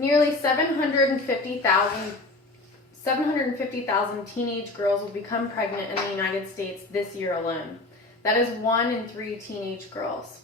Nearly 750,000 teenage girls will become pregnant in the United States this year alone. That is 1 in 3 teenage girls.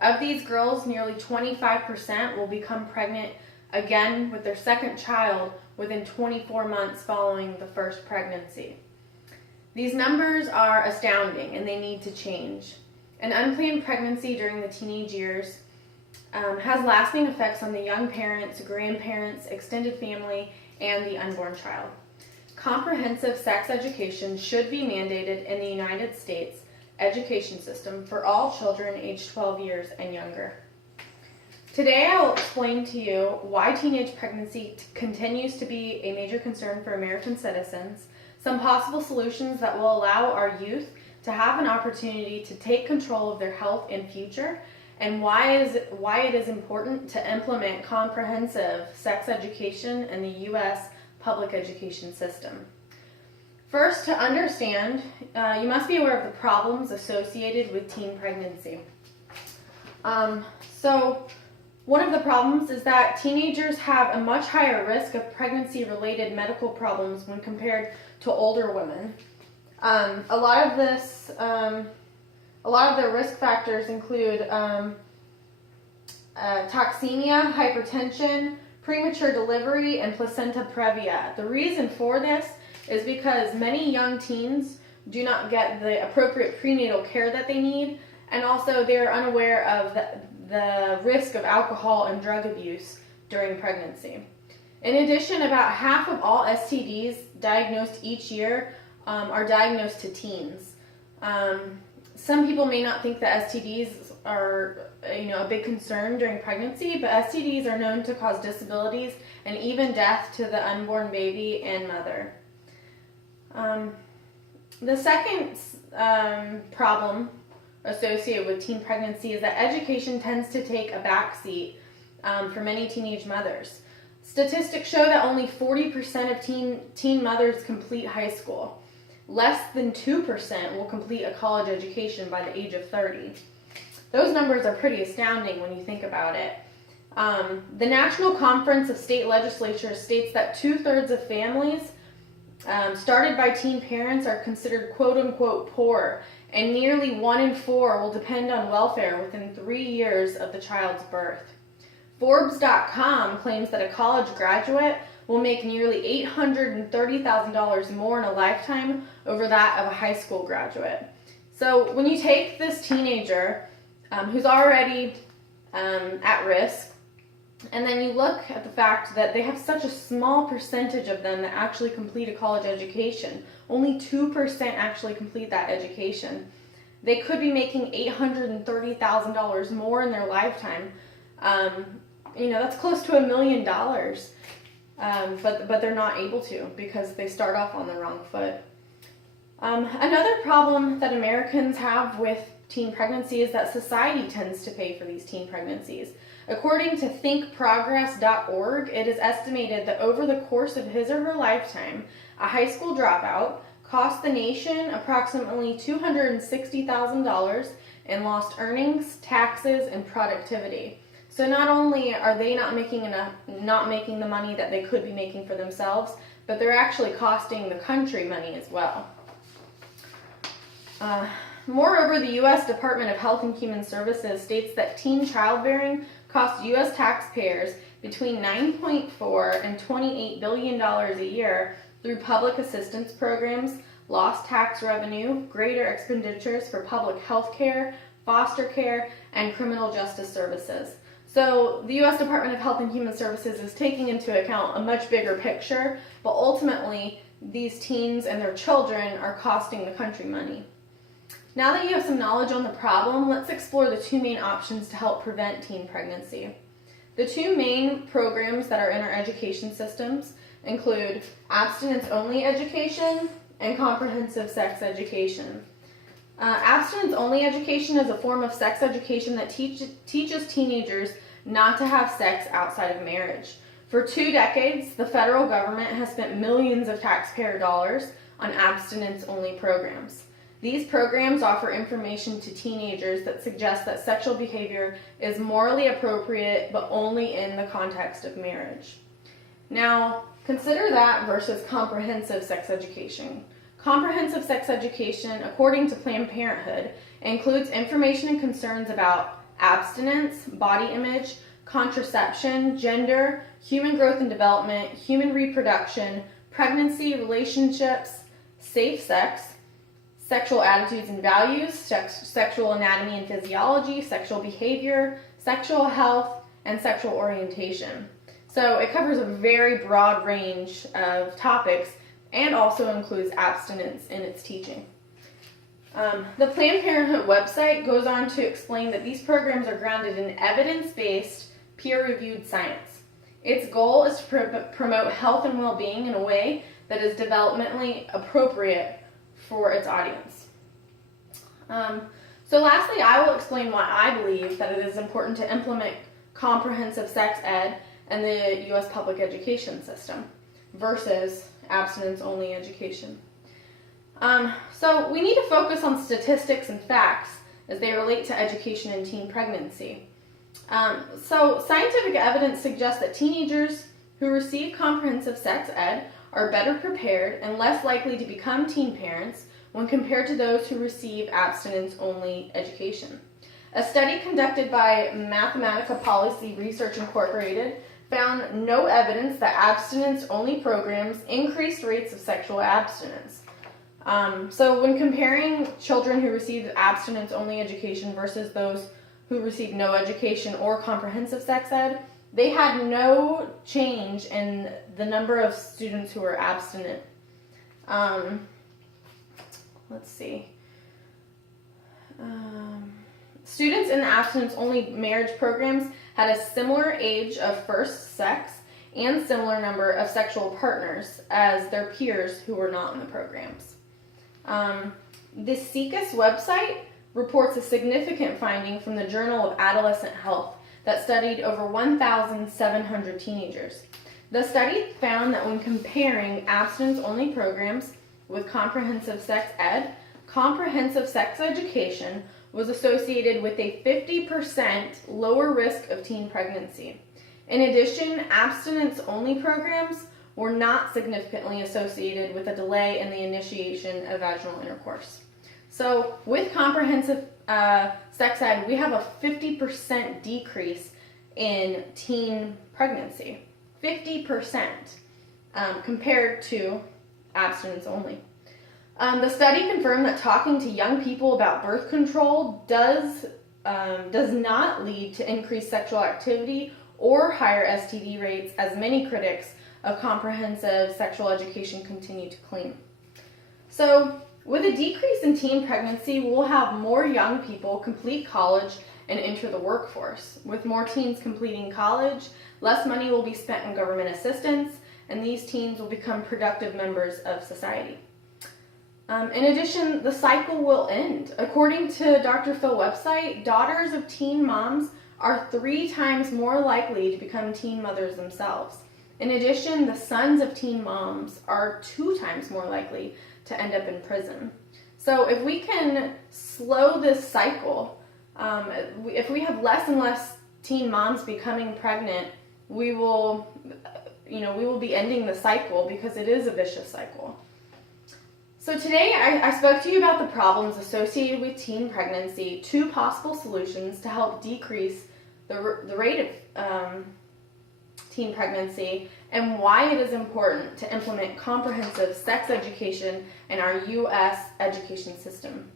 Of these girls, nearly 25% will become pregnant again with their second child within 24 months following the first pregnancy. These numbers are astounding and they need to change. An unplanned pregnancy during the teenage years has lasting effects on the young parents, grandparents, extended family, and the unborn child. Comprehensive sex education should be mandated in the United States education system for all children aged 12 years and younger. Today I will explain to you why teenage pregnancy continues to be a major concern for American citizens, some possible solutions that will allow our youth to have an opportunity to take control of their health and future, and why it is important to implement comprehensive sex education in the U.S. public education system. First, to understand, you must be aware of the problems associated with teen pregnancy. So one of the problems is that teenagers have a much higher risk of pregnancy-related medical problems when compared to older women. A lot of their risk factors include toxemia, hypertension, premature delivery, and placenta previa. The reason for this is because many young teens do not get the appropriate prenatal care that they need, and also they're unaware of the risk of alcohol and drug abuse during pregnancy. In addition, about half of all STDs diagnosed each year are diagnosed to teens. Some people may not think that STDs are a big concern during pregnancy, but STDs are known to cause disabilities and even death to the unborn baby and mother. The second problem associated with teen pregnancy is that education tends to take a backseat for many teenage mothers. Statistics show that only 40% of teen mothers complete high school. Less than 2% will complete a college education by the age of 30. Those numbers are pretty astounding when you think about it. The National Conference of State Legislatures states that 2/3 of families started by teen parents are considered quote-unquote poor, and nearly 1 in 4 will depend on welfare within 3 years of the child's birth. Forbes.com claims that a college graduate will make nearly $830,000 more in a lifetime over that of a high school graduate. So when you take this teenager who's already at risk, and then you look at the fact that they have such a small percentage of them that actually complete a college education. Only 2% actually complete that education. They could be making $830,000 more in their lifetime. That's close to $1 million. But they're not able to because they start off on the wrong foot. Another problem that Americans have with teen pregnancy is that society tends to pay for these teen pregnancies. According to thinkprogress.org, it is estimated that over the course of his or her lifetime, a high school dropout cost the nation approximately $260,000 in lost earnings, taxes, and productivity. So not only are they not making the money that they could be making for themselves, but they're actually costing the country money as well. Moreover, the U.S. Department of Health and Human Services states that teen childbearing costs U.S. taxpayers between $9.4 and $28 billion a year through public assistance programs, lost tax revenue, greater expenditures for public health care, foster care, and criminal justice services. So the U.S. Department of Health and Human Services is taking into account a much bigger picture, but ultimately these teens and their children are costing the country money. Now that you have some knowledge on the problem, let's explore the 2 main options to help prevent teen pregnancy. The 2 main programs that are in our education systems include abstinence-only education and comprehensive sex education. Abstinence-only education is a form of sex education that teaches teenagers not to have sex outside of marriage. For 2 decades, the federal government has spent millions of taxpayer dollars on abstinence-only programs. These programs offer information to teenagers that suggests that sexual behavior is morally appropriate, but only in the context of marriage. Now, consider that versus comprehensive sex education. Comprehensive sex education, according to Planned Parenthood, includes information and concerns about abstinence, body image, contraception, gender, human growth and development, human reproduction, pregnancy, relationships, safe sex, sexual attitudes and values, sexual anatomy and physiology, sexual behavior, sexual health, and sexual orientation. So it covers a very broad range of topics and also includes abstinence in its teaching. The Planned Parenthood website goes on to explain that these programs are grounded in evidence-based, peer-reviewed science. Its goal is to promote health and well-being in a way that is developmentally appropriate for its audience. So lastly, I will explain why I believe that it is important to implement comprehensive sex ed in the U.S. public education system versus abstinence-only education. So we need to focus on statistics and facts as they relate to education and teen pregnancy. So scientific evidence suggests that teenagers who receive comprehensive sex ed are better prepared and less likely to become teen parents when compared to those who receive abstinence-only education. A study conducted by Mathematica Policy Research Incorporated found no evidence that abstinence-only programs increased rates of sexual abstinence. So when comparing children who receive abstinence-only education versus those who receive no education or comprehensive sex ed, they had no change in the number of students who were abstinent. Let's see. Students in the abstinence-only marriage programs had a similar age of first sex and similar number of sexual partners as their peers who were not in the programs. The SIECUS website reports a significant finding from the Journal of Adolescent Health that studied over 1,700 teenagers. The study found that when comparing abstinence-only programs with comprehensive sex ed, comprehensive sex education was associated with a 50% lower risk of teen pregnancy. In addition, abstinence-only programs were not significantly associated with a delay in the initiation of vaginal intercourse. So with comprehensive sex ed, we have a 50% decrease in teen pregnancy. 50% compared to abstinence only. The study confirmed that talking to young people about birth control does not lead to increased sexual activity or higher STD rates, as many critics of comprehensive sexual education continue to claim. So, with a decrease in teen pregnancy, we'll have more young people complete college and enter the workforce. With more teens completing college, less money will be spent on government assistance, and these teens will become productive members of society. In addition, the cycle will end. According to Dr. Phil website, daughters of teen moms are 3 times more likely to become teen mothers themselves. In addition, the sons of teen moms are 2 times more likely to end up in prison. So if we can slow this cycle, if we have less and less teen moms becoming pregnant, we will be ending the cycle, because it is a vicious cycle. So today I spoke to you about the problems associated with teen pregnancy, 2 possible solutions to help decrease the rate of teen pregnancy, and why it is important to implement comprehensive sex education in our U.S. education system.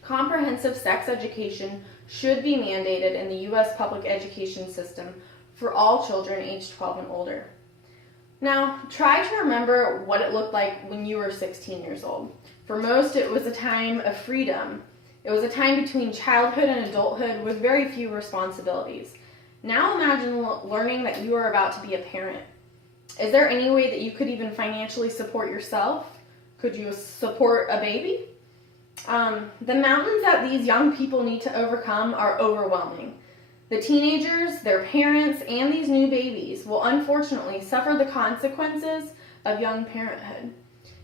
Comprehensive sex education should be mandated in the U.S. public education system for all children aged 12 and older. Now, try to remember what it looked like when you were 16 years old. For most, it was a time of freedom. It was a time between childhood and adulthood with very few responsibilities. Now imagine learning that you are about to be a parent. Is there any way that you could even financially support yourself? Could you support a baby? The mountains that these young people need to overcome are overwhelming. The teenagers, their parents, and these new babies will unfortunately suffer the consequences of young parenthood.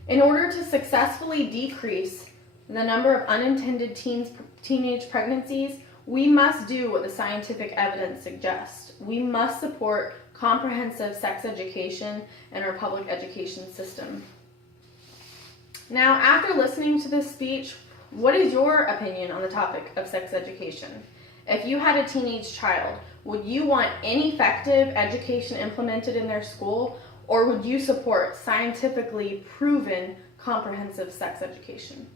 In order to successfully decrease the number of unintended teenage pregnancies, we must do what the scientific evidence suggests. We must support comprehensive sex education in our public education system. Now, after listening to this speech, what is your opinion on the topic of sex education? If you had a teenage child, would you want ineffective education implemented in their school, or would you support scientifically proven comprehensive sex education?